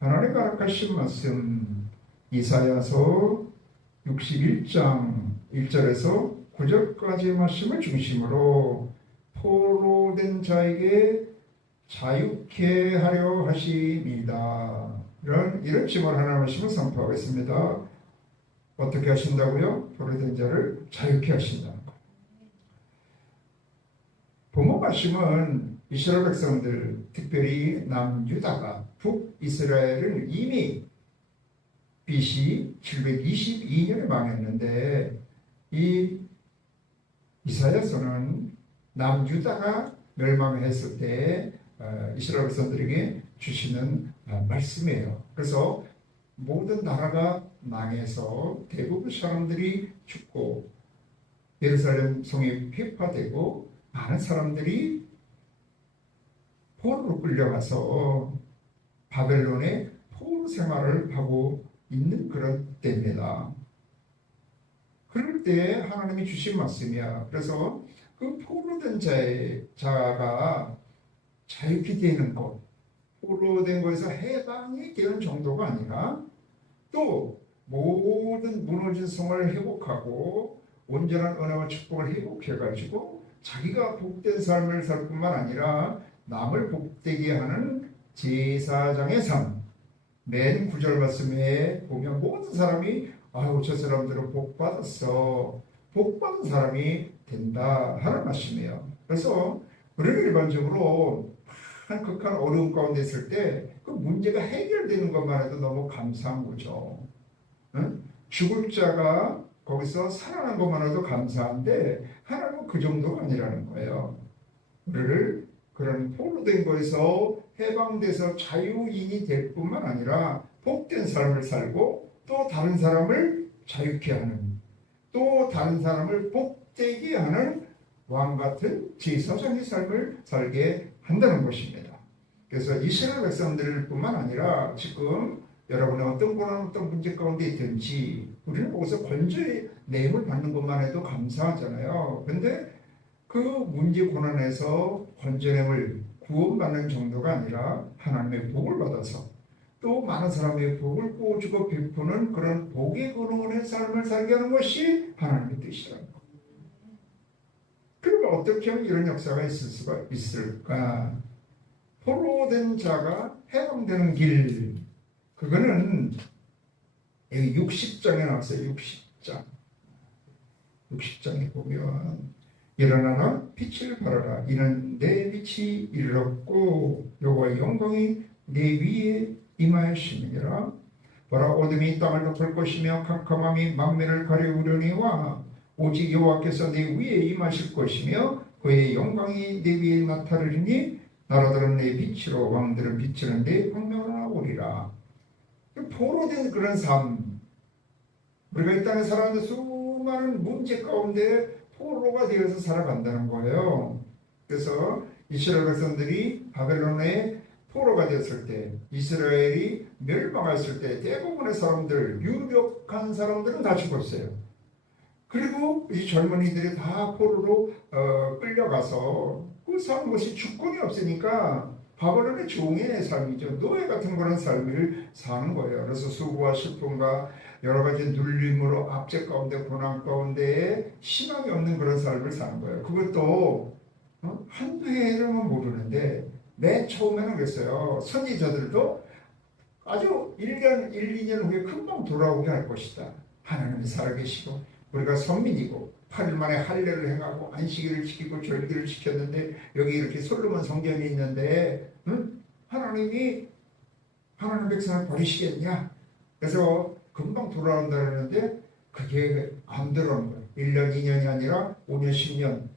하나님 허락하신 말씀 이사야서 61장 1절에서 9절까지의 말씀을 중심으로 포로된 자에게 자유케 하려 하십니다. 이런 제목을 하나님 말씀을 선포하겠습니다. 어떻게 하신다고요? 포로된 자를 자유케 하신다는 것. 본문 말씀은 이스라엘 백성들, 특별히 남유다가 북이스라엘을 이미 BC 722년에 망했는데, 이 이사야서는 남유다가 멸망했을 때 이스라엘 백성들에게 주시는 말씀이에요. 그래서 모든 나라가 망해서 대부분 사람들이 죽고 예루살렘 성이 폐파되고 많은 사람들이 포로로 끌려가서 바벨론의 포로 생활을 하고 있는 그런 때입니다. 그럴 때 하나님이 주신 말씀이야. 그래서 그 포로된 자가 자유케 되는 것, 포로된 것에서 해방이 되는 정도가 아니라 또 모든 무너진 성을 회복하고 온전한 은혜와 축복을 회복해가지고 자기가 복된 삶을 살 뿐만 아니라 남을 복되게 하는 제사장의 삶. 맨 9절 말씀에 보면 모든 사람이 아유, 저 사람들은 복받았어, 복받은 사람이 된다 하는 말씀이에요. 그래서 우리는 일반적으로 한 극한 어려움 가운데 있을 때 그 문제가 해결되는 것만 해도 너무 감사한 거죠. 응? 죽을 자가 거기서 살아난 것만 해도 감사한데 하나님은 그 정도가 아니라는 거예요. 우리를 그런 포로된 거에서 해방돼서 자유인이 될 뿐만 아니라 복된 삶을 살고 또 다른 사람을 자유케 하는, 또 다른 사람을 복되게 하는 왕같은 제사장의 삶을 살게 한다는 것입니다. 그래서 이스라엘 백성들 뿐만 아니라 지금 여러분의 어떤 문제 가운데 있든지 우리는 거기서 건조의 내용을 받는 것만 해도 감사하잖아요. 근데 그 문제 고난에서 건져냄을 구원받는 정도가 아니라 하나님의 복을 받아서 또 많은 사람의 복을 꾸어주고 베푸는 그런 복의 근원의 삶을 살게 하는 것이 하나님의 뜻이라는 것. 그러면 어떻게 하면 이런 역사가 있을 수가 있을까? 포로된 자가 해방되는 길, 그거는 60장에 나왔어요. 60장에 보면 일어나라 빛을 발하라, 이는 내 빛이 이르렀고 여호와의 영광이 내 위에 임하였음이니라. 보라, 어둠이 땅을 덮을 것이며 캄캄함이 만민을 가려우려니와 오직 여호와께서 내 위에 임하실 것이며 그의 영광이 내 위에 나타나리니 나라들은 내 빛으로 왕들은 빛으로 내 광명으로 나오리라. 포로된 그런 삶, 우리가 이 땅에 살아가는 수많은 문제 가운데 포로가 되어서 살아간다는 거예요. 그래서 이스라엘 백성들이 바벨론의 포로가 되었을 때, 이스라엘이 멸망했을 때 대부분의 사람들, 유력한 사람들은 다 죽었어요. 그리고 이 젊은이들이 다 포로로 끌려가서 그 사는 것이 주권이 없으니까 바벨론의 종의 삶이죠. 노예 같은 그런 삶을 사는 거예요. 그래서 수고와 슬픔과 여러 가지 눌림으로 압제 가운데 고난 가운데에 희망이 없는 그런 삶을 사는 거예요. 그것도 한두 해로는 모르는데 맨 처음에는 그랬어요. 선지자들도 아주 1년, 1, 2년 후에 금방 돌아오게 할 것이다. 하나님이 살아계시고 우리가 선민이고 8일 만에 할례를 행하고 안식일을 지키고 절기를 지켰는데 여기 이렇게 솔로몬 성전이 있는데 하나님이 하나님 백성을 버리시겠냐? 그래서 금방 돌아온다는데 그게 안 들어오는 거예요. 1년, 2년이 아니라 5년, 10년.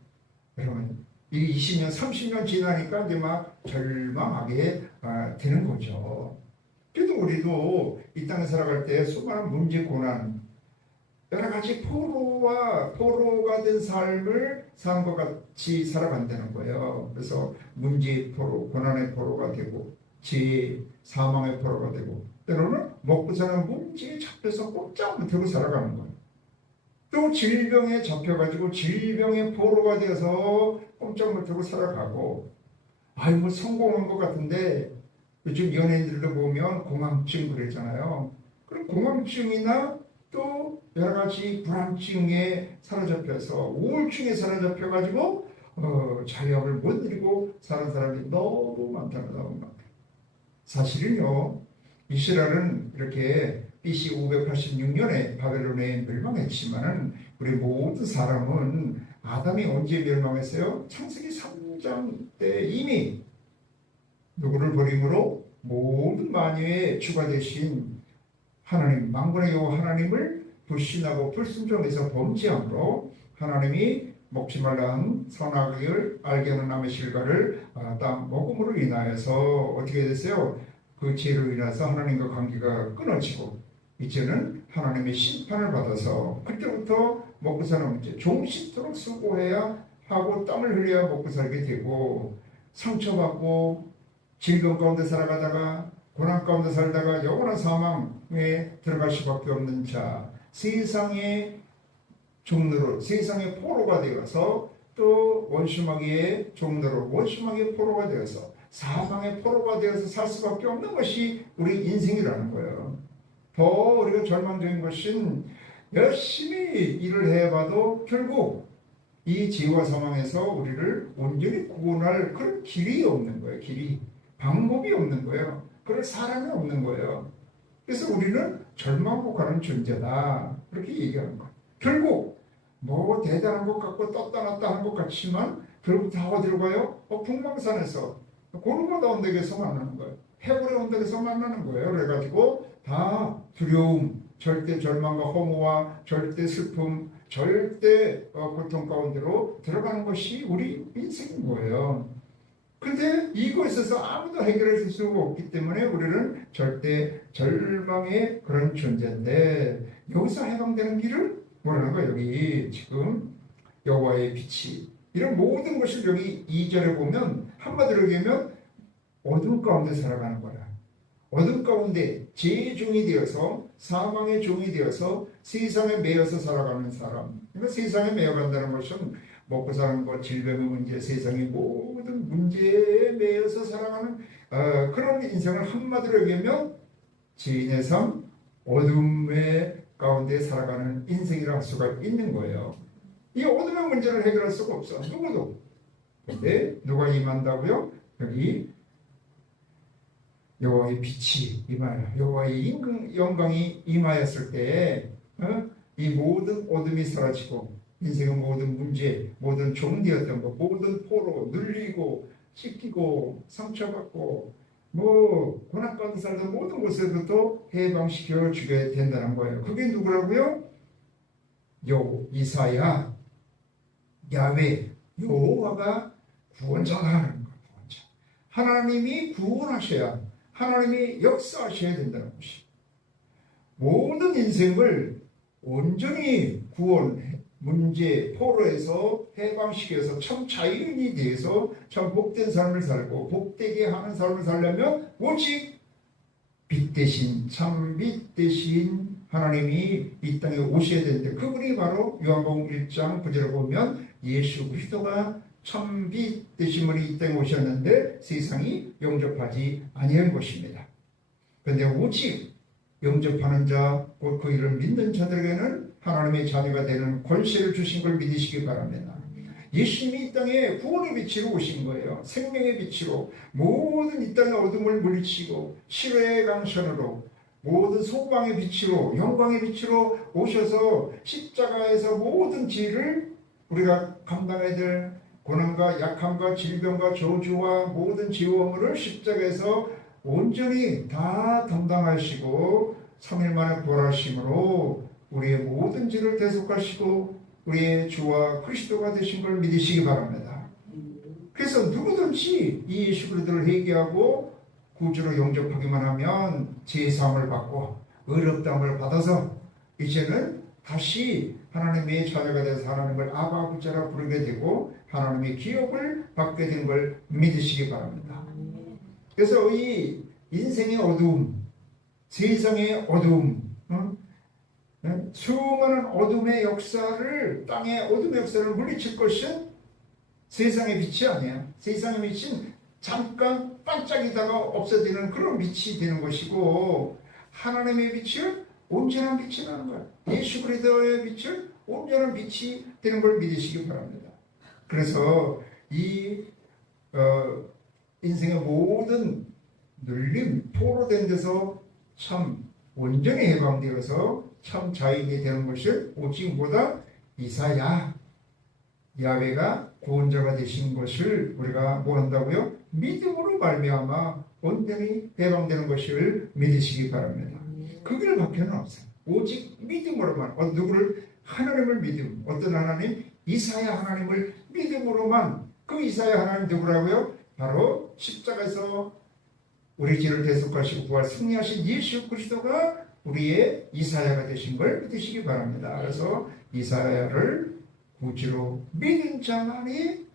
여러분, 이 20년, 30년 지나니까 이제 막 절망하게 되는 거죠. 그래도 우리도 이 땅에 살아갈 때 수많은 문제, 고난, 여러 가지 포로가 된 삶을 사는 것 같이 살아간다는 거예요. 그래서 문제의 포로, 고난의 포로가 되고, 사망의 포로가 되고, 때로는 먹고 사는 문제에 잡혀서 꼼짝 못하고 살아가는 거예요. 또 질병에 잡혀가지고 질병의 포로가 되어서 꼼짝 못하고 살아가고, 뭐 성공한 것 같은데 요즘 연예인들도 보면 공황증 그랬잖아요. 그럼 공황증이나 또 여러 가지 불안증에 사로잡혀서 우울증에 사로잡혀가지고 자유함을 못 누리고 사는 사람이 너무 많다는 겁니다. 사실은요, 이스라엘은 이렇게 BC 586년에 바벨론에 멸망했지만은 우리 모든 사람은 아담이 언제 멸망했어요? 창세기 3장 때 이미 누구를 버림으로 모든 만유의 주가 되신 하나님, 만군의 여호와 하나님을 불신하고 불순종해서 범죄함으로 하나님이 먹지 말라는 선악을 알게 하는 나무의 실과를 땅 먹음으로 인하여서 어떻게 됐어요? 그 죄로 인해서 하나님과 관계가 끊어지고 이제는 하나님의 심판을 받아서 그때부터 먹고 사는 문제, 종식토록 수고해야 하고 땀을 흘려야 먹고 살게 되고 상처받고 질병 가운데 살아가다가 고난 가운데 살다가 영원한 사망에 들어갈 수밖에 없는 자, 세상의 종로로, 세상의 포로가 되어서 또 원수마귀의 종로로, 원수마귀의 포로가 되어서 사망의 포로가 되어서 살 수밖에 없는 것이 우리 인생이라는 거예요. 더 우리가 절망적인 것은 열심히 일을 해봐도 결국 이 죄와 사망에서 우리를 온전히 구원할 그런 길이 없는 거예요. 길이. 방법이 없는 거예요. 그럴 사람이 없는 거예요. 그래서 우리는 절망하고 가는 존재다. 그렇게 얘기하는 거예요. 결국 뭐 대단한 것 같고 떴다 놨다 하는 것 같지만 결국 다 어디로 가요? 풍망산에서 고르고다 언덕에서 만나는 거예요. 해골의 언덕에서 만나는 거예요. 그래가지고 다 두려움, 절대 절망과 허무와 절대 슬픔, 절대 고통 가운데로 들어가는 것이 우리 인생인 거예요. 근데 이곳에서 아무도 해결해 줄 수가 없기 때문에 우리는 절대 절망의 그런 존재인데 여기서 해방되는 길을 뭐라는 거예요? 여기 지금 여호와의 빛이 이런 모든 것을 여기 2절에 보면 한마디로 얘기하면 어둠 가운데 살아가는 거라. 어둠 가운데 죄의 종이 되어서 사망의 종이 되어서 세상에 매여서 살아가는 사람. 그러니까 세상에 매여간다는 것은 먹고 사는 것, 질병의 문제, 세상의 모든 문제에 매여서 살아가는 그런 인생을 한마디로 얘기하면 죄인의 삶, 어둠의 가운데 살아가는 인생이라 할 수가 있는 거예요. 이 어둠의 문제를 해결할 수가 없어. 누구도. 근데 누가 임한다고요? 여기 여호와의 빛이 임하여 여호와의 영광이 임하였을 때에 이 모든 어둠이 사라지고 인생의 모든 문제, 모든 종되었던 것, 모든 포로, 눌리고 찢기고 상처받고 뭐 고난 가운데 살던 모든 것에서부터 해방시켜 주게 된다는 거예요. 그게 누구라고요? 이사야, 야훼, 여호와가 구원자가 하는 거예요. 구원자. 하나님이 구원하셔야, 하나님이 역사하셔야 된다는 것이. 모든 인생을 온전히 구원, 문제, 포로에서 해방시켜서 참 자유인이 돼서 참 복된 삶을 살고 복되게 하는 삶을 살려면 오직 빛 대신, 참 빛 대신 하나님이 이 땅에 오셔야 되는데 그분이 바로 요한복음 1장 9절에 보면 예수 그리스도가 참 빛 되심으로 이 땅에 오셨는데 세상이 영접하지 아니한 것입니다. 그런데 오직 영접하는 자, 곧 그 이를 믿는 자들에게는 하나님의 자녀가 되는 권세를 주신 걸 믿으시기 바랍니다. 예수님이 이 땅에 구원의 빛으로 오신 거예요. 생명의 빛으로 모든 이 땅의 어둠을 물리치고 치료의 강선으로 모든 소망의 빛으로 영광의 빛으로 오셔서 십자가에서 모든 죄를 우리가 감당해야 될 고난과 약함과 질병과 저주와 모든 죄와물을 십자가에서 온전히 다 담당하시고 3일 만에 부활하심으로 우리의 모든 죄를 대속하시고 우리의 주와 그리스도가 되신 걸 믿으시기 바랍니다. 그래서 누구든지 이 예수 그리스도를 회개하고 구주로 영접하기만 하면 제사함을 받고 의롭다함을 받아서 이제는 다시 하나님의 자녀가 돼서 하나님을 아바 아버지라 부르게 되고 하나님의 기업을 받게 된 걸 믿으시기 바랍니다. 그래서 이 인생의 어두움, 세상의 어두움, 수많은 어둠의 역사를, 땅의 어둠의 역사를 물리칠 것은 세상의 빛이 아니야. 세상의 빛은 잠깐 반짝이다가 없어지는 그런 빛이 되는 것이고, 하나님의 빛을 온전한 빛이 나는 거예요. 예수 그리스도의 빛을 온전한 빛이 되는 걸 믿으시기 바랍니다. 그래서 이 인생의 모든 눌림, 포로된 데서 참 온전히 해방되어서 참 자유인이 되는 것을 오직 보다 이사야, 야훼가 구원자가 되신 것을 우리가 뭐 한다고요? 믿음으로 말미암아 온전히 해방되는 것을 믿으시기 바랍니다. 그 길밖에 없어요. 오직 믿음으로만. 누구를? 하나님을 믿음. 어떤 하나님? 이사야 하나님을 믿음으로만. 그 이사야 하나님 누구라고요? 바로 십자가에서 우리 죄를 대속하시고 부활 승리하신 예수 그리스도가 우리의 이사야가 되신 걸 믿으시기 바랍니다. 그래서 이사야를 구주로 믿은 자만이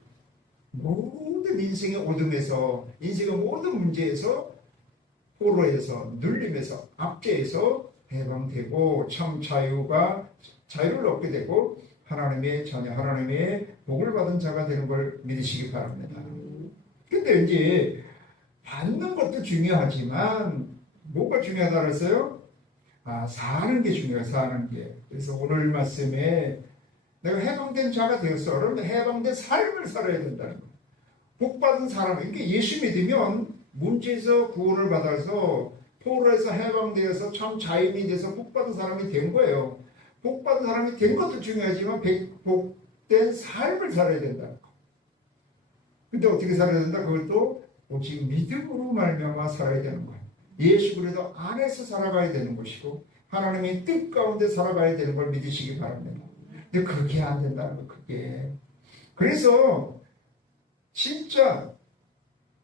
모든 인생의 어둠에서, 인생의 모든 문제에서, 포로에서, 눌림에서, 압제에서 해방되고 참 자유를 얻게 되고 하나님의 자녀, 하나님의 복을 받은 자가 되는 걸 믿으시기 바랍니다. 근데 이제 받는 것도 중요하지만 뭐가 중요하다 그랬어요? 사는 게 중요해요. 사는 게. 그래서 오늘 말씀에 내가 해방된 자가 되었어. 그러면 해방된 삶을 살아야 된다는 거예요. 복받은 사람, 이게 예수 믿으면 문제에서 구원을 받아서 포로에서 해방되어서 참 자유인이 돼서 복받은 사람이 된 거예요. 복받은 사람이 된 것도 중요하지만 복된 삶을 살아야 된다는 거. 근데 어떻게 살아야 된다? 그것도 오직 믿음으로 말미암아 살아야 되는 거예요. 예수 그리스도 안에서 살아가야 되는 것이고 하나님의 뜻 가운데 살아가야 되는 걸 믿으시기 바랍니다. 근데 그게 안 된다는 거예요. 그게. 그래서 진짜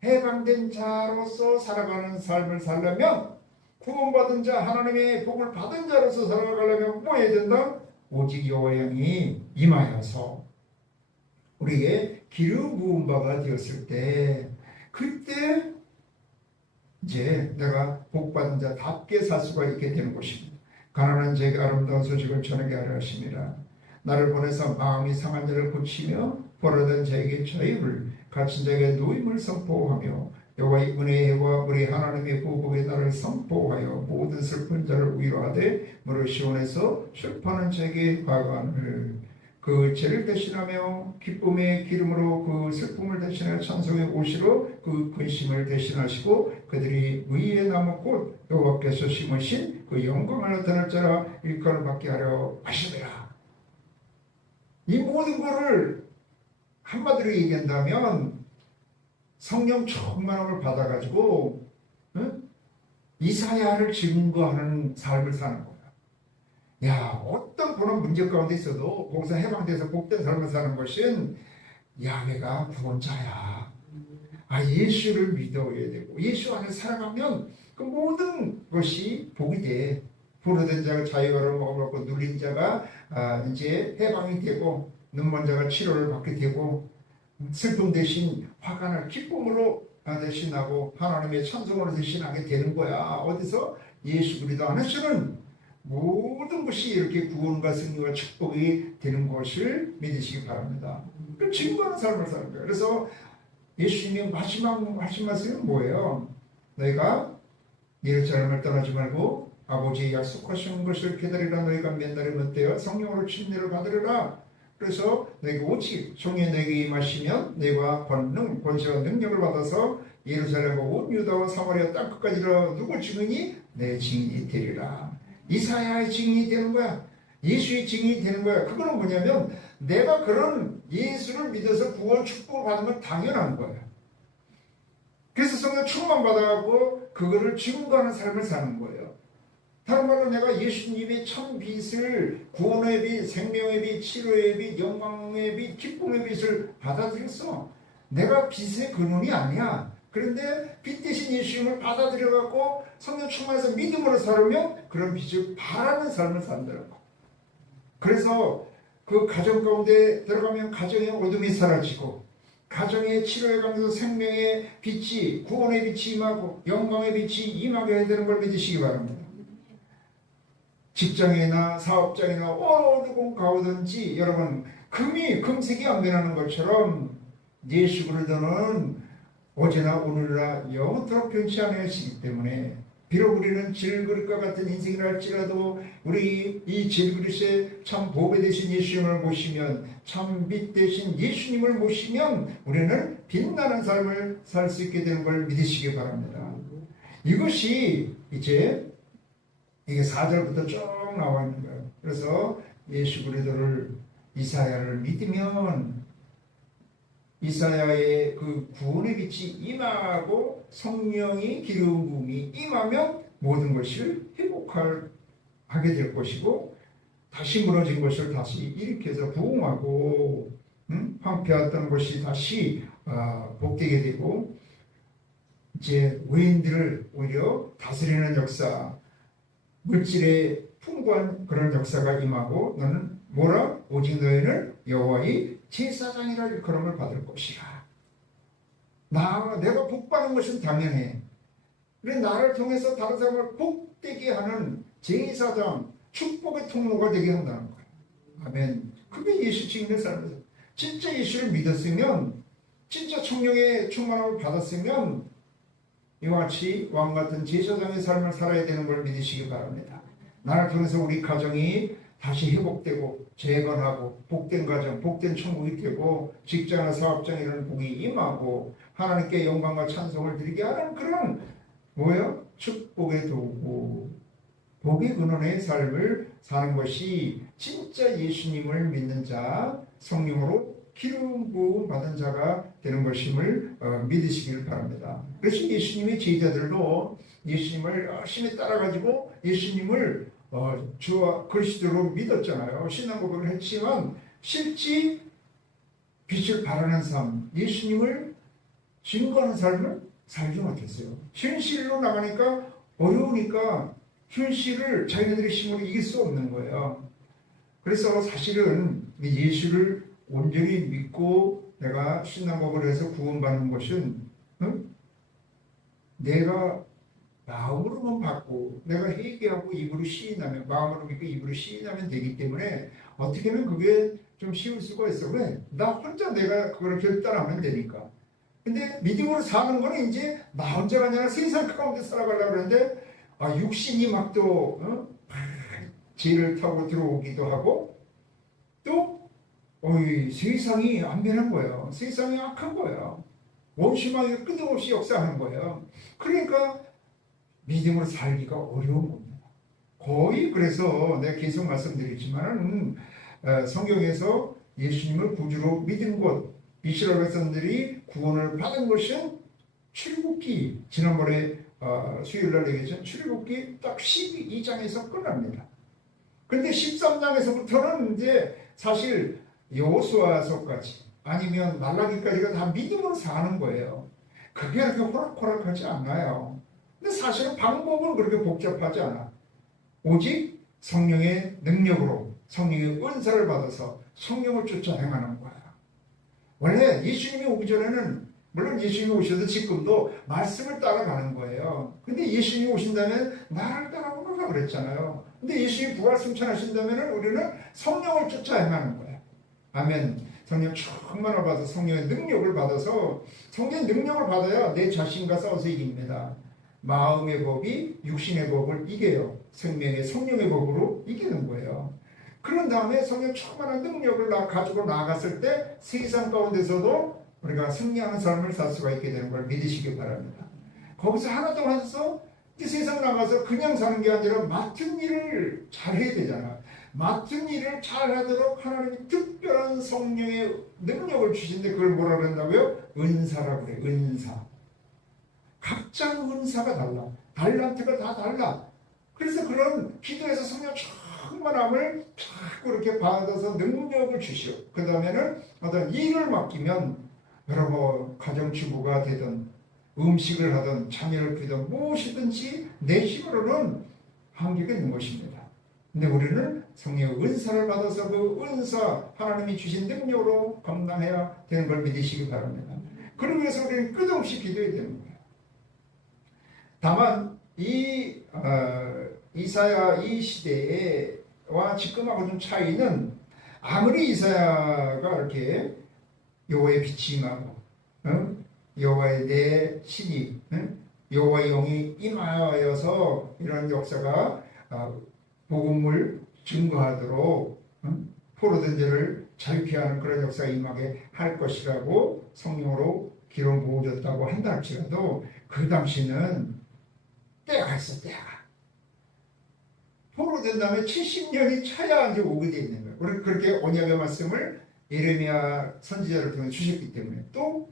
해방된 자로서 살아가는 삶을 살려면, 구원받은 자, 하나님의 복을 받은 자로서 살아가려면 뭐 해야 된다? 오직 여호와의 영이 임하여서 우리에게 기름 부은 바가 되었을 때, 그때 이제 내가 복받은 자답게 살 수가 있게 되는 것입니다. 가난한 자에게 아름다운 소식을 전하게 하려 하심이라. 나를 보내서 마음이 상한 자를 고치며 포로된 자에게 자유를, 갇힌 자에게 노임을 선포하며 여호와의 은혜의 해와 우리 하나님의 보복의 날을 선포하여 모든 슬픈 자를 위로하되 무릇 시온에서 슬퍼하는 자에게 화관을, 그 죄를 대신하며 기쁨의 기름으로 그 슬픔을 대신하여 찬송의 옷으로 그 근심을 대신하시고 그들이 의의 나무 꽃 여호와께서 심으신 그 영광을 나타낼 자라 일컬을 받게 하려 하시더라. 이 모든 것을 한마디로 얘기한다면 성령 충만함을 받아가지고 이사야를 증거하는 삶을 사는 거야. 야, 어떤 그런 문제 가운데 있어도 거기서 해방돼서 복된 삶을 사는 것은 야훼가 구원자야. 예수를 믿어야 되고 예수 안에 살아가면 그 모든 것이 복이 돼. 포로된 자가 자유를 먹어먹고 눌린 자가 이제 해방이 되고 눈먼 자가 치료를 받게 되고 슬픔 대신 화관을 기쁨으로 대신하고 하나님의 찬송으로 대신하게 되는 거야. 어디서? 예수 그리스도 안에서는 모든 것이 이렇게 구원과 승리와 축복이 되는 것을 믿으시기 바랍니다. 그 증거하는 삶을 사는 거예요. 그래서 예수님이 마지막 하신 말씀이 뭐예요? 너희가 예루살렘을 떠나지 말고 아버지의 약속하신 것을 기다리라. 너희가 맨날에 못되어 성령으로 침례를 받으리라. 그래서 너희가 오직 성령이 너희에게 임하시면 너희가 권능, 권세와 능력을 받아서 예루살렘과 온 유다와 사마리아 땅끝까지 이르러 누구 증인이? 내 증인이 되리라. 이사야의 증인이 되는 거야. 예수의 증인이 되는 거야. 그거는 뭐냐면 내가 그런 예수를 믿어서 구원 축복을 받는 건 당연한 거야. 그래서 성령 충만 받아갖고 그거를 증거하는 삶을 사는 거예요. 다른 말로 내가 예수님의 참 빛을, 구원의 빛, 생명의 빛, 치료의 빛, 영광의 빛, 기쁨의 빛을 받아들였어. 내가 빛의 근원이 아니야. 그런데 빛 대신 예수님을 받아들여갖고 성령 충만해서 믿음으로 살으면 그런 빛을 바라는 삶을 산다고. 그래서 그 가정 가운데 들어가면 가정의 어둠이 사라지고 가정의 치료의 강도 생명의 빛이, 구원의 빛이 임하고 영광의 빛이 임하게 해야 되는 걸 믿으시기 바랍니다. 직장이나 사업장이나 어느 곳 가오든지 여러분 금색이 안 변하는 것처럼 예수 그리스도는 어제나 오늘나 영원토록 변치 않으시기 때문에 비록 우리는 질그릇과 같은 인생이라 할지라도 우리 이 질그릇에 참 보배 되신 예수님을 모시면, 참 빛 되신 예수님을 모시면 우리는 빛나는 삶을 살 수 있게 되는 걸 믿으시기 바랍니다. 이것이 이제 이게 4절부터 쭉 나와 있는 거예요. 그래서 예수 그리스도를, 이사야를 믿으면 이사야의 그 구원의 빛이 임하고 성령이 기름 부음이 임하면 모든 것을 회복하게 될 것이고, 다시 무너진 것을 다시 일으켜서 부흥하고, 황폐했던 것이 다시 복되게 되고, 이제 외인들을 오히려 다스리는 역사, 물질의 풍부한 그런 역사가 임하고, 너는 뭐라? 오직 너희는 여호와의 제사장이라 일컬음을 받을 것이라. 내가 복받는 것은 당연해. 그래, 나를 통해서 다른 사람을 복되게 하는 제사장, 축복의 통로가 되게 한다는 거야. 아멘. 그게 예수 찍는 삶에서 진짜 예수를 믿었으면, 진짜 성령의 충만함을 받았으면 이와 같이 왕같은 제사장의 삶을 살아야 되는 걸 믿으시기 바랍니다. 나를 통해서 우리 가정이 다시 회복되고 재건하고 복된 가정, 복된 천국이 되고 직장이나 사업장 이런 복이 임하고 하나님께 영광과 찬송을 드리게 하는 그런 축복의 도구, 복의 근원의 삶을 사는 것이 진짜 예수님을 믿는 자, 성령으로 기름 부음 받은 자가 되는 것임을 믿으시길 바랍니다. 그래서 예수님의 제자들도 예수님을 열심히 따라가지고 예수님을 주와 그리스도로 믿었잖아요. 신앙고백을 했지만 실제 빛을 발하는 삶, 예수님을 증거하는 삶을 살지 못했어요. 현실로 나가니까 어려우니까 현실을 자기네들의 힘으로 이길 수 없는 거예요. 그래서 사실은 예수를 온전히 믿고 내가 신앙고백을 해서 구원받는 것은 내가 마음으로만 받고 내가 회개하고 입으로 시인하면, 마음으로 믿고 입으로 시인하면 되기 때문에 어떻게 하면 그게 좀 쉬울 수가 있어. 왜? 나 혼자 내가 그걸 결단하면 되니까. 근데 믿음으로 사는 거는 이제 나 혼자가 아니라 세상 가운데 살아가려고 그러는데 육신이 막 또 죄를 타고 들어오기도 하고, 또 세상이 안 변한 거예요. 세상이 악한 거예요. 원수마귀가 끝없이 역사하는 거예요. 그러니까 믿음으로 살기가 어려운 겁니다. 거의 그래서 내가 계속 말씀드리지만 성경에서 예수님을 구주로 믿은 곳, 이스라엘 백성들이 구원을 받은 것은 출애굽기, 지난번에 수요일날 얘기했죠. 출애굽기 딱 12장에서 끝납니다. 근데 13장에서부터는 이제 사실 여호수아서까지 아니면 말라기까지가 다 믿음으로 사는 거예요. 그게 그렇게 호락호락하지 않아요. 근데 사실은 방법은 그렇게 복잡하지 않아. 오직 성령의 능력으로, 성령의 은사를 받아서 성령을 쫓아 행하는 거야. 원래 예수님이 오기 전에는, 물론 예수님이 오셔도 지금도 말씀을 따라가는 거예요. 근데 예수님이 오신다면 나를 따라오라 그랬잖아요. 근데 예수님이 부활 승천하신다면 우리는 성령을 쫓아 행하는 거야. 아멘. 성령 충만을 받아서 성령의 능력을 받아서, 성령의 능력을 받아야 내 자신과 싸워서 이깁니다. 마음의 법이 육신의 법을 이겨요. 생명의 성령의 법으로 이기는 거예요. 그런 다음에 성령 충만한 능력을 가지고 나아갔을 때 세상 가운데서도 우리가 승리하는 삶을 살 수가 있게 되는 걸 믿으시기 바랍니다. 거기서 하나도 하셔서 세상 나가서 그냥 사는 게 아니라 맡은 일을 잘해야 되잖아. 맡은 일을 잘하도록 하나님이 특별한 성령의 능력을 주신데 그걸 뭐라 그런다고요? 은사라고 그래. 은사. 각자 은사가 달라. 달란트가 다 달라. 그래서 그런 기도에서 성령 충만함을 자꾸 이렇게 받아서 능력을 주시오. 그 다음에는 어떤 일을 맡기면 여러분 가정주부가 되든 음식을 하든 자녀를 키우든 무엇이든지 내 힘으로는 한계가 있는 것입니다. 근데 우리는 성령의 은사를 받아서 그 은사 하나님이 주신 능력으로 감당해야 되는 걸 믿으시기 바랍니다. 그러기 위해서 우리는 끝없이 기도해야 되는 거예요. 다만 이사야 이 시대와 지금하고 좀 차이는, 아무리 이사야가 이렇게 여호와의 빛이 임하고 여호와의 내 신이 여호와의 영이 임하여서 이런 역사가 복음을 증거하도록 포로된 자를 자유케 하는 그런 역사가 임하게 할 것이라고 성령으로 기록 모으졌다고 한다 할지라도 그 당시는 때가 있어. 때가 포로된 다음에 70년이 차야 이제 오게 돼 있는 거예요. 우리 그렇게 언약의 말씀을 예레미야 선지자를 통해 주셨기 때문에 또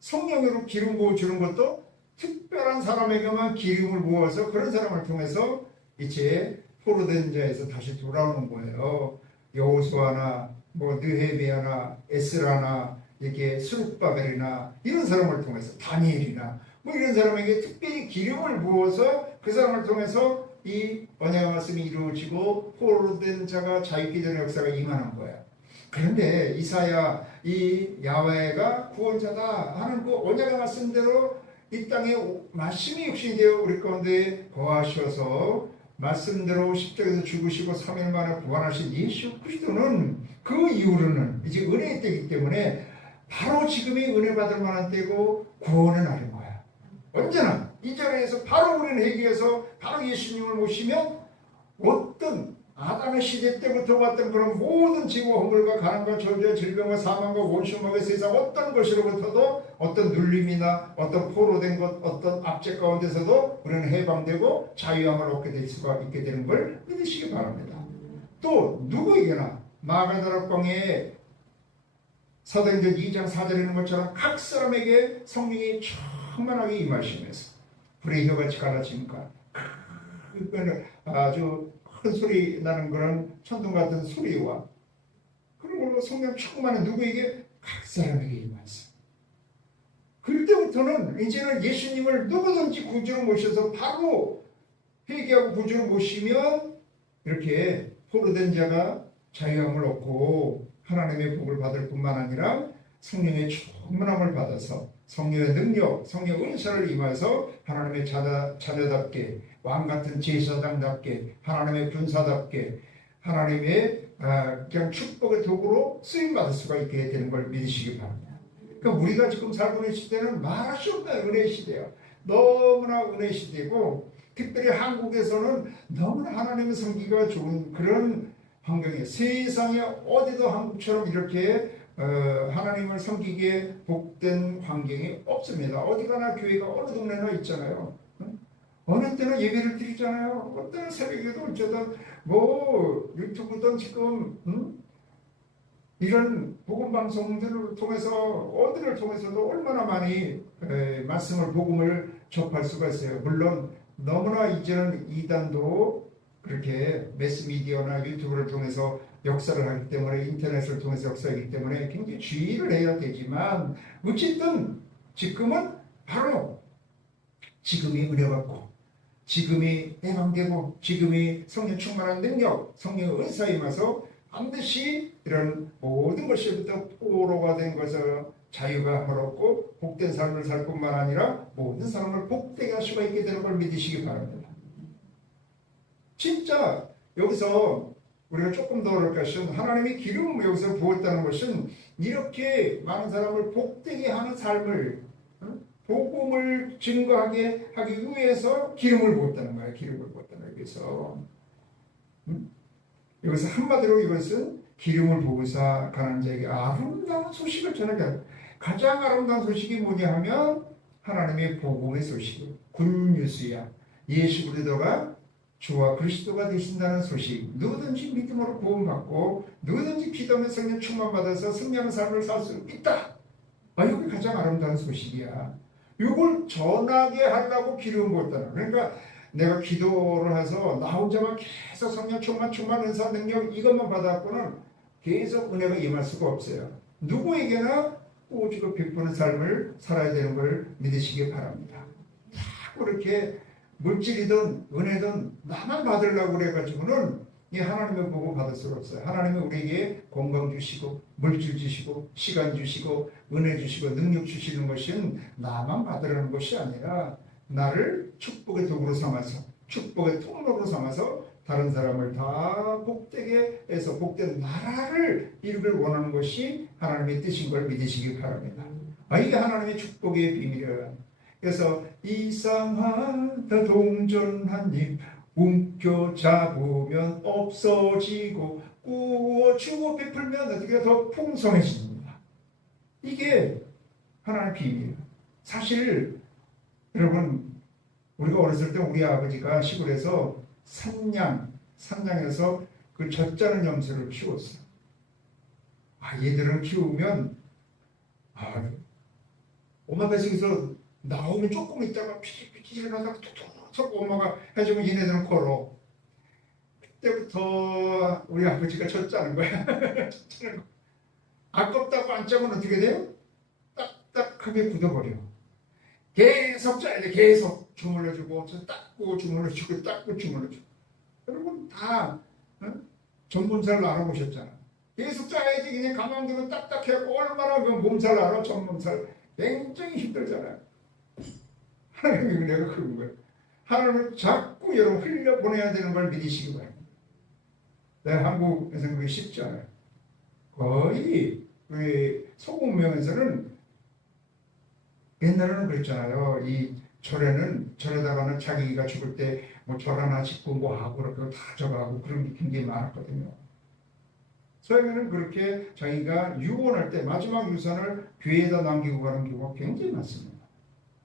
성령으로 기름 부어 주는 것도 특별한 사람에게만 기름을 부어서 그런 사람을 통해서 이제 포로된 자에서 다시 돌아오는 거예요. 여호수아나 뭐 느헤미야나 에스라나 이렇게 스룹바벨이나 이런 사람을 통해서 다니엘이나 뭐 이런 사람에게 특별히 기름을 부어서 그 사람을 통해서 이 언약의 말씀이 이루어지고 포로된 자가 자유케 되는 역사가 임하는 거예요. 그런데 이사야 이 야훼가 구원자다 하는 그 언약의 말씀대로 이 땅에 말씀이 육신이 되어 우리 가운데 거하셔서 말씀대로 십자가에서 죽으시고 3일 만에 부활하신 예수 그리스도는 그 이후로는 이제 은혜의 때이기 때문에 바로 지금이 은혜 받을 만한 때고 구원의 날인 거야. 언제나 이 자리에서 바로 우리는 회개해서 바로 예수님을 모시면 어떤 아담의 시대 때부터 왔던 그런 모든 지구 허물과 가난과 저주와 질병과 사망과 원수막의 세상 어떤 것으로부터도 어떤 눌림이나 어떤 포로된 것 어떤 압제 가운데서도 우리는 해방되고 자유함을 얻게 될 수가 있게 되는 걸 믿으시기 바랍니다. 또 누구에게나 마가다락 광야에 사도행전 2장 4절에 있는 것처럼 각 사람에게 성령이 충만하게 임하시면서 불의 혀같이 갈라지니까 아주 큰 소리 나는 그런 천둥 같은 소리와 그리고 성령 충만한 누구에게 각 사람에게 임하였어. 그때부터는 이제는 예수님을 누구든지 구주로 모셔서 바로 회개하고 구주로 모시면 이렇게 포로된 자가 자유함을 얻고 하나님의 복을 받을 뿐만 아니라 성령의 충만함을 받아서 성령의 능력, 성령의 은사를 임해서 하나님의 자녀답게 왕같은 제사장답게 하나님의 군사답게 하나님의 그냥 축복의 도구로 쓰임받을 수가 있게 되는 걸 믿으시기 바랍니다. 그러니까 우리가 지금 살고 있는 시대는 말할 수 없는 은혜의 시대예요. 너무나 은혜의 시대고 특별히 한국에서는 너무나 하나님의 섬기기가 좋은 그런 환경이에요. 세상에 어디도 한국처럼 이렇게 하나님을 섬기기에 복된 환경이 없습니다. 어디 가나 교회가 어느 동네나 있잖아요. 어느 때는 예배를 드리잖아요. 어떤 새벽에도 어쩌든 뭐 유튜브든 지금 이런 복음방송들을 통해서 어디를 통해서도 얼마나 많이 말씀을 복음을 접할 수가 있어요. 물론 너무나 이제는 이단도 그렇게 매스미디어나 유튜브를 통해서 역사를 하기 때문에 인터넷을 통해서 역사하기 때문에 굉장히 주의를 해야 되지만 어쨌든 지금은 바로 지금이 은혜 받고 지금이 해방되고 지금이 성령 충만한 능력 성령의 은사에 임해서 반드시 이런 모든 것으로부터 포로가 된 것을 자유감을 얻고 복된 삶을 살 뿐만 아니라 모든 사람을 복되게 할 수가 있게 되는 걸 믿으시기 바랍니다. 진짜 여기서 우리가 조금 더 그럴 것은 하나님이 기름을 여기서 부었다는 것은 이렇게 많은 사람을 복되게 하는 삶을 복음을 증거하게 하기 위해서 기름을 부었다는 거예요. 기름을 부었다는 거예요. 그래서 여기서 한마디로 이것은 기름을 부으사 가난한 자에게 아름다운 소식을 전하게 가장 아름다운 소식이 뭐냐 하면 하나님의 복음의 소식 굿뉴스야. 예수 그리스도가 주와 그리스도가 되신다는 소식. 누구든지 믿음으로 구원받고 누구든지 기도하며 성령 충만받아서 승리하는 삶을 살 수 있다. 이게 가장 아름다운 소식이야. 이걸 전하게 하려고 기름 부었다는. 그러니까 내가 기도를 해서 나 혼자만 계속 성령 충만 은사 능력 이것만 받았고는 계속 은혜가 임할 수가 없어요. 누구에게나 오직을 베푸는 삶을 살아야 되는 걸 믿으시기 바랍니다. 자꾸 이렇게 물질이든 은혜든 나만 받으려고 그래가지고는 이 하나님의 복을 받을 수가 없어요. 하나님이 우리에게 건강 주시고 물질 주시고 시간 주시고 은혜 주시고 능력 주시는 것은 나만 받으라는 것이 아니라 나를 축복의 도구로 삼아서 축복의 통로로 삼아서 다른 사람을 다 복되게 해서 복된 나라를 이루길 원하는 것이 하나님의 뜻인 걸 믿으시기 바랍니다. 이게 하나님의 축복의 비밀이에요. 그래서 이상하다 동전한 입 움켜잡으면 없어지고 주고 베풀면 어떻게 더 풍성해집니다. 이게 하나님의 비밀이에요. 사실 여러분, 우리가 어렸을 때 우리 아버지가 시골에서 산양에서 그 젖자는 염소를 키웠어요. 얘들을 키우면 엄마 뱃속에서 나오면 조금 있다가 피치피치 일어나다가 툭툭 엄마가 해주면 얘네들은 걸어. 그때부터 우리 아버지가 젖자는 거야. 아깝다고 안 짜면 어떻게 돼요? 딱딱하게 굳어버려. 계속 짜야 돼. 계속 주물러주고 닦고 주물러주고 닦고 주물러주고. 여러분 다 전문사를 알아보셨잖아. 계속 짜야지. 그냥 가만 두면 딱딱해고 얼마나 몸살 알아. 전문살 굉장히 힘들잖아요. 하나님의 은혜가 그런 거예요. 하나님을 자꾸 여러분 흘려보내야 되는 걸 믿으시기 바랍니다. 한국에서는 그게 쉽지 않아요. 거의 소금명에서는 옛날에는 그랬잖아요. 이 절에다가는 자기가 죽을 때 뭐 절 하나 짓고 뭐 하고 그렇게 다 적어하고 그런 게 굉장히 많았거든요. 서양에는 그렇게 자기가 유언할 때 마지막 유산을 교회에다 남기고 가는 경우가 굉장히 많습니다.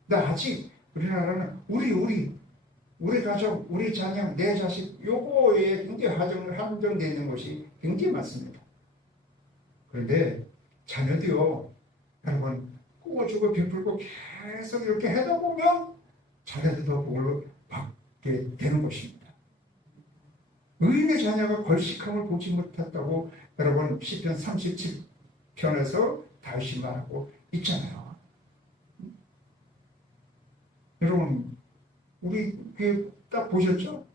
근데 아직 우리나라는 우리 가족, 우리 자녀, 내 자식 요거에 굉장히 한정되어 있는 것이 굉장히 많습니다. 그런데 자녀도요, 여러분 꾸어주고 베풀고 계속 이렇게 하다 보면 자녀도 더 복을 받게 되는 것입니다. 의인의 자녀가 걸식함을 보지 못했다고 여러분 시편 37편에서 다윗이 말하고 있잖아요. 여러분 우리 딱 보셨죠?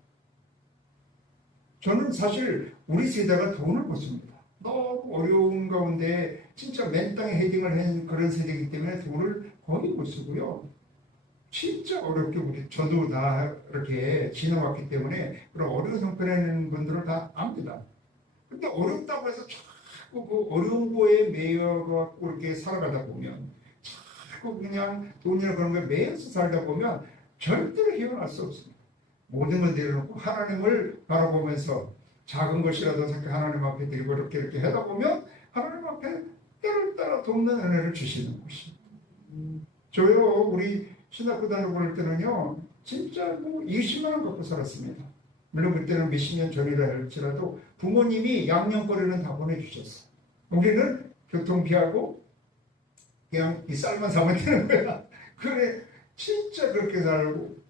저는 사실 우리 세대가 돈을 못 씁니다. 너무 어려운 가운데 진짜 맨 땅에 헤딩을 한 그런 세대이기 때문에 돈을 거의 못 쓰고요. 진짜 어렵게 저도 다 이렇게 지나왔기 때문에 그런 어려운 형편에 있는 분들은 다 압니다. 근데 어렵다고 해서 자꾸 그 어려운 거에 매여갖고 이렇게 살아가다 보면 자꾸 그냥 돈이나 그런 거에 매여서 살다 보면 절대로 헤어날 수 없습니다. 모든 걸 내려놓고 하나님을 바라보면서 작은 것이라도 하나님 앞에 드리고 이렇게 하다 보면 하나님 앞에 때를 따라 돕는 은혜를 주시는 것입니다. 저요 우리 신학교 다니고 그럴 때는요 진짜 뭐 20만 원 갖고 살았습니다. 물론 그때는 몇십 년 전이라 할지라도 부모님이 양념거리는 다 보내주셨어요. 우리는 교통비하고 그냥 이 쌀만 사면 되는 거야. 그래 진짜 그렇게 살고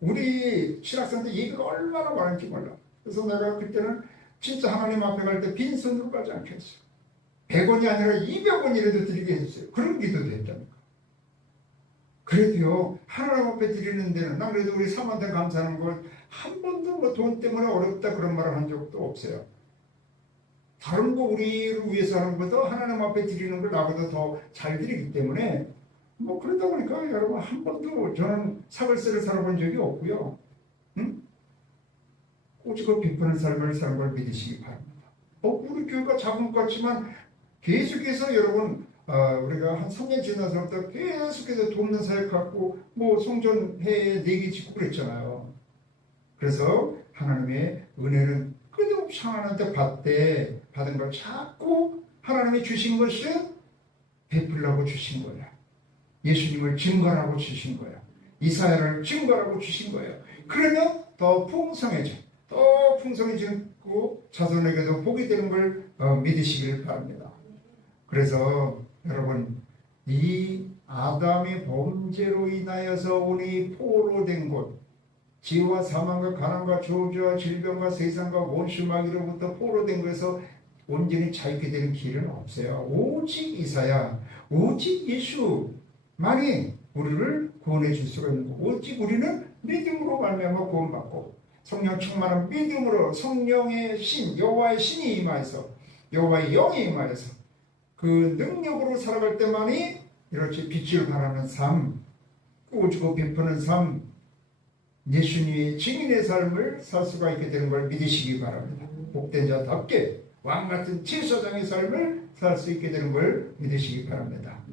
우리 신학생 때 예배가 얼마나 많은지 몰라. 그래서 내가 그때는 진짜 하나님 앞에 갈 때 빈손으로 가지 않겠어요. 100원이 아니라 200원이라도 드리게 해주세요. 그런 기도도 했다니까. 그래도요 하나님 앞에 드리는 데는 난 그래도 우리 사모한테 감사하는 걸 한 번도 뭐 돈 때문에 어렵다 그런 말을 한 적도 없어요. 다른 거 우리를 위해서 하는 것보다 하나님 앞에 드리는 걸 나보다 더 잘 드리기 때문에 뭐 그러다 보니까 여러분 한 번도 저는 사글세를 살아본 적이 없고요. 오직 베푸는 삶을 사는 걸 믿으시기 바랍니다. 우리 교회가 작은 것 같지만 계속해서 여러분 우리가 한 3년 지나서부터 계속해서 돕는 사역하고 뭐 성전회에 4개 짓고 그랬잖아요. 그래서 하나님의 은혜는 끝없이 하나님한테 받은 걸 자꾸 하나님이 주신 것은 베풀라고 주신 거야. 예수님을 증거하라고 주신 거야. 이사야를 증거하라고 주신 거예요. 그러면 더 풍성해져. 더 풍성해지고 자손에게도 복이 되는 걸 믿으시길 바랍니다. 그래서 여러분 이 아담의 범죄로 인하여서 오니 포로된 곳 지혜와 사망과 가난과 저주와 질병과 세상과 원수마귀로부터 포로된 것에서 온전히 자유케 되는 길은 없어요. 오직 이사야 오직 예수만이 우리를 구원해 줄 수가 있는 거고 오직 우리는 믿음으로 말미암아 구원받고 성령 충만한 믿음으로 성령의 신 여호와의 신이 임하여서 여호와의 영이 임하여서 그 능력으로 살아갈 때만이 이렇게 빛을 발하는 삶, 꾸어주고 베푸는 삶, 예수님의 증인의 삶을 살 수가 있게 되는 걸 믿으시기 바랍니다. 복된 자답게 왕 같은 제사장의 삶을 살 수 있게 되는 걸 믿으시기 바랍니다.